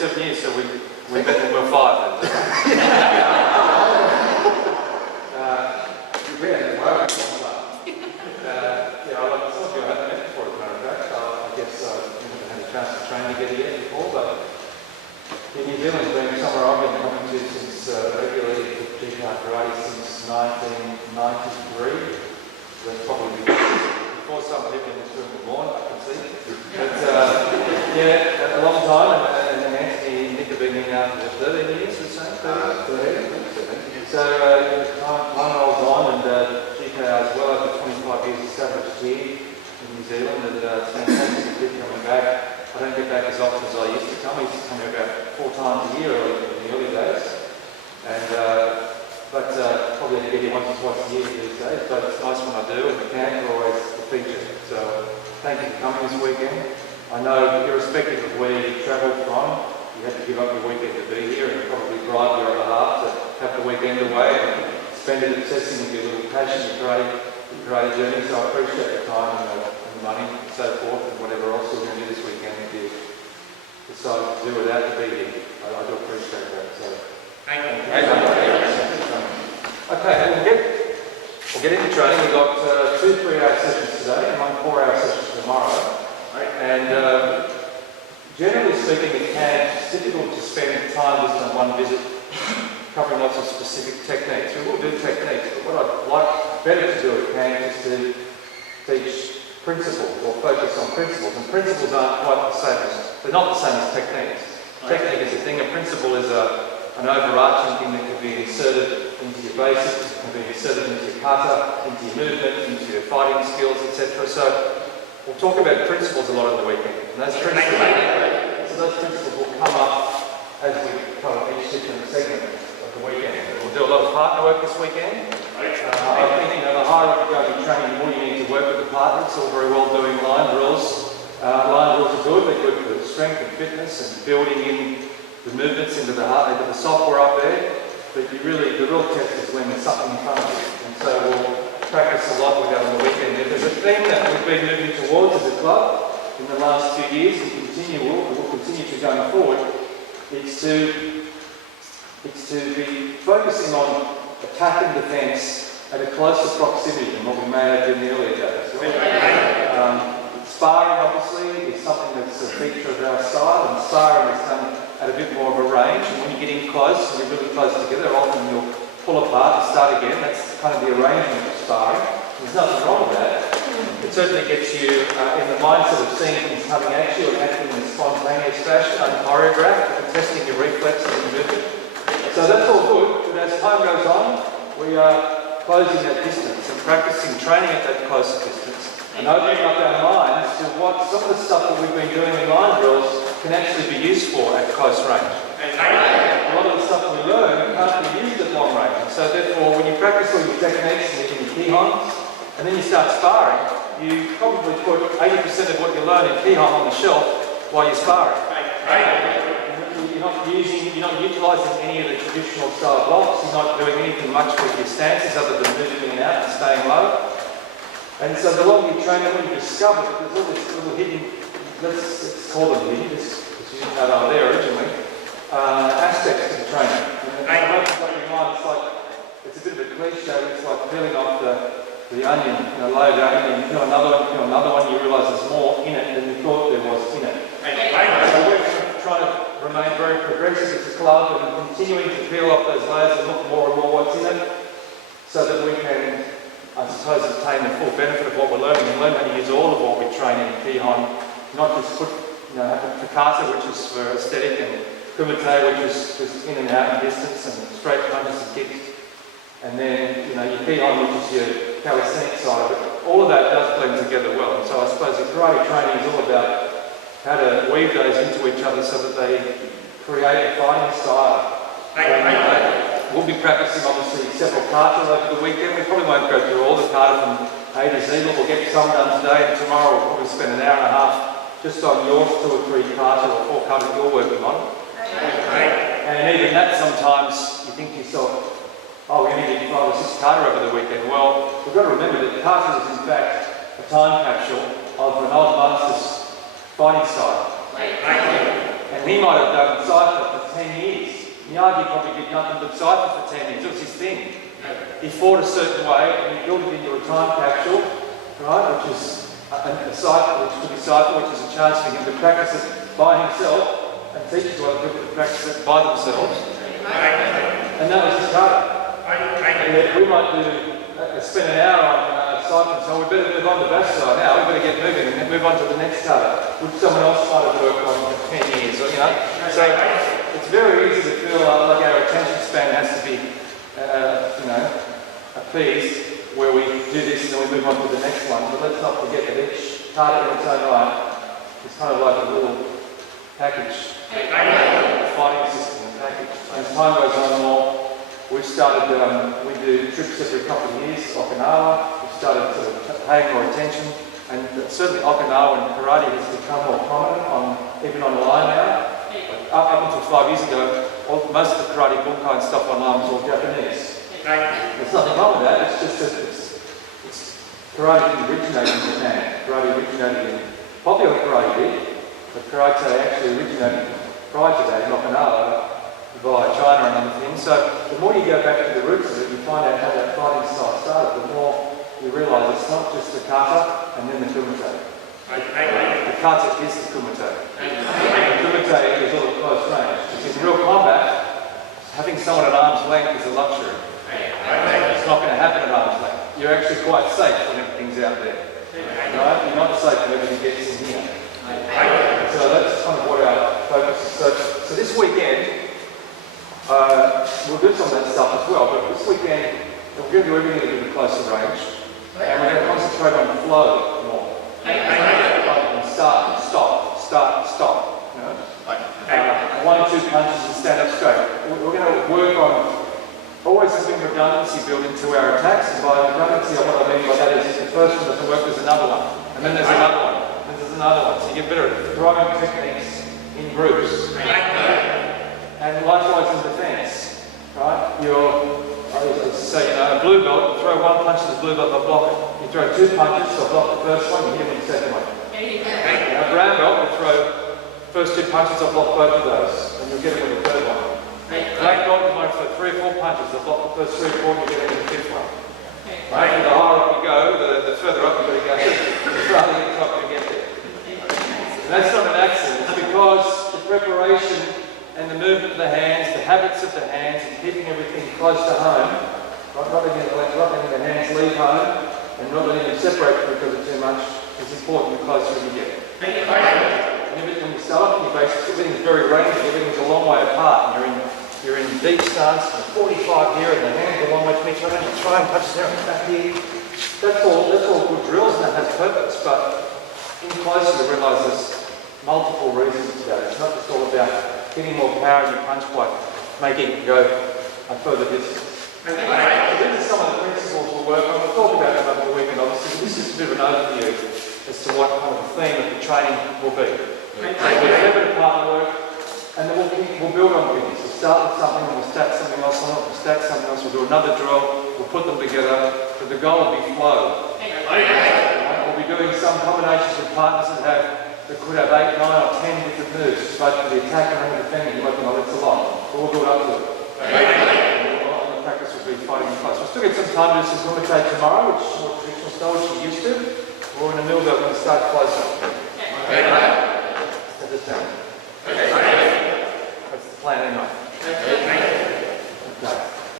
47 years, so we're better than we're 5 then. Some of you I haven't met before, as a matter of fact. I guess you haven't had a chance to train together yet before, but in New Zealand, being somewhere I've been coming to since regularly to GKR Karate since 1993. That's probably before some people in this room were born, I can see. But yeah, a long time, and Anthony and Nick have been in now for 13 years or so. 13. So time rolls on, and GKR as well, over 25 years established here in New Zealand, and it's fantastic to keep coming back. I don't get back as often as I used to come. I used to come here about 4 times a year in the early days, and but probably only get here once or twice a year these days. But it's nice when I do, and the camp are always the feature. So thank you for coming this weekend. I know, irrespective of where you travelled from, you had to give up your weekend to be here, and probably drive your other half to have the weekend away and spend it obsessing with your little passion, your karate journey. So I appreciate the time and the money and so forth, and whatever else we're going to do this weekend if you decided to do without to be here. I do appreciate that. So thank you. Okay, we'll get into training. We've got 2 3-hour sessions today and 1 4-hour session tomorrow. And generally speaking, at camp, it's difficult to spend time just on one visit covering lots of specific techniques. We will do techniques, but what I'd like better to do at camp is to teach principles or focus on principles. And principles aren't quite the same they're not the same as techniques. Technique is a thing, a principle is an overarching thing that can be inserted into your basics, it can be inserted into your kata, into your movement, into your fighting skills, etc. So we'll talk about principles a lot on the weekend. And those principles will come up as we cover each different segment of the weekend. We'll do a lot of partner work this weekend. I think the higher up you go in training, the more you need to work with the partner. It's all very well doing line drills. Line drills are good. They're good for strength and fitness and building in the movements into the software up there. But the real test is when there's something in front of you. And so we'll practice a lot with that on the weekend. If there's a theme that we've been moving towards as a club in the last few years, and we'll continue to going forward, it's to be focusing on attack and defence at a closer proximity than what we may have in the earlier days. Sparring, obviously, is something that's a feature of our style, and sparring is done at a bit more of a range. And when you get in close, and you're really close together, often you'll pull apart and start again. That's kind of the arrangement of sparring. There's nothing wrong with that. It certainly gets you in the mindset of seeing things coming at you and acting in a spontaneous fashion, unchoreographed, and testing your reflexes and movement. So that's all good, but as time goes on, we are closing that distance and practicing training at that closer distance and opening up our minds to what some of the stuff that we've been doing in line drills can actually be used for at close range. A lot of the stuff we learn can't be used at long range. And so therefore, when you practice all your techniques and your kihons, and then you start sparring, you probably put 80% of what you learn in kihon on the shelf while you're sparring. You're not utilising any of the traditional style blocks, you're not doing anything much with your stances other than moving in and out and staying low. And so the longer you train, the more you discover that there's all these little hidden, let's call them hidden, because you didn't know they were there originally, aspects to the training. It's a bit of a cliche, it's like peeling off the onion, load the onion, and peel another one, you realise there's more in it than you thought there was in it. So we're trying to remain very progressive as a club and continuing to peel off those layers and look more and more what's in it, so that we can, I suppose, obtain the full benefit of what we're learning and learn how to use all of what we train in kihon, not just put, kata, which is for aesthetic, and kumite, which is just in and out and distance and straight punches and kicks, and then your kihon, which is your calisthenic side of it. All of that does blend together well, and so I suppose the karate training is all about how to weave those into each other so that they create a fighting style. We'll be practicing obviously several kata over the weekend. We probably won't go through all the kata from A to Z, but we'll get some done today, and tomorrow we'll probably spend an hour and a half just on your 2 or 3 kata or 4 kata that you're working on. And even that sometimes you think to yourself, oh, we only did 5 or 6 kata over the weekend. Well, we've got to remember that kata is in fact a time capsule of an old master's fighting style. And he might have done cypher for 10 years. Miyagi probably did nothing but cypher for 10 years. It was his thing. He fought a certain way and he built it into a time capsule, right, which is a cycle, which could be cycle, which is a chance for him to practice it by himself and teach it to other people to practice it by themselves. And that was his karate. We might spend an hour on cycling, so we better move on to backside now. We better get moving and then move on to the next kata, which someone else might have worked on for 10 years, or, you know. So it's very easy to feel like our attention span has to be, you know, appeased, where we do this and then we move on to the next one. But let's not forget that each kata in its own right is kind of like a little package, fighting system package. And as time goes on more, we've started, we do trips every couple of years, Okinawa. We've started sort of paying more attention, and certainly Okinawa and karate has become more prominent even online now. Up until 5 years ago, most of the karate bunkai and stuff online was all Japanese. There's nothing wrong with that, it's just that karate didn't originate in Japan. Karate originated in popular karate did, but karate actually originated prior to that in Okinawa via China and other things. So the more you go back to the roots of it, you find out how that fighting style started, the more you realise it's not just the kata and then the kumite. The kata is the kumite. The kumite is all at close range. Because in real combat, having someone at arm's length is a luxury. It's not going to happen at arm's length. You're actually quite safe when everything's out there. Right? You're not safe when everything gets in here. So that's kind of what our focus is. So this weekend, we'll do some of that stuff as well, but this weekend we're going to do everything at a closer range, and we're going to concentrate on flow more. And start, stop. You know? 1 2 punches and stand up straight. We're going to work on always having redundancy built into our attacks, and by redundancy what I mean by that is if the first one doesn't work, there's another one, and then there's another one, and there's another one. So you get better at throwing techniques in groups. And likewise in defence, right? So you know, a blue belt, you throw one punch to the blue belt, they'll block it. You throw 2 punches, they'll block the first one, you hit them with the second one. A brown belt, you throw first 2 punches, they'll block both of those, and you'll get it with the third one. Black belt, you might throw 3 or 4 punches, they'll block the first 3 or 4, and you get it with the 5th one. Right? And the higher up you go, the further up you've got to go. The farther you get up, you get there. And that's not an accident, it's because the preparation and the movement of the hands, the habits of the hands, and keeping everything close to home, not letting the hands leave home, and not letting them separate because of too much, is important the closer you get. And when you start off in your basics, everything's very rangy, everything's a long way apart, and you're in deep stance, and 45 here, and the hands are a long way to each other, and you're trying punches there and back here. That's all good drills, and that has purpose, but in closer you realise there's multiple reasons to that. It's not just all about getting more power in your punch by making it go a further distance. So these are some of the principles we'll work on. We'll talk about them over the weekend, obviously. This is a bit of an overview as to what kind of the theme of the training will be. We'll have a bit of partner work, and then we'll build on things. We'll start with something, and we'll stack something else on it, we'll stack something else, we'll do another drill, we'll put them together, but the goal will be flow. We'll be doing some combinations with partners that could have 8, 9 or 10 different moves, both for the attacker and the defender. You're working on it, it's a lot. But we'll build up to it. And the practice will be fighting close. We'll still get some time to do some kumite tomorrow, which is more traditional style, which we're used to. We're in the middle, we're going to start closer. At this time.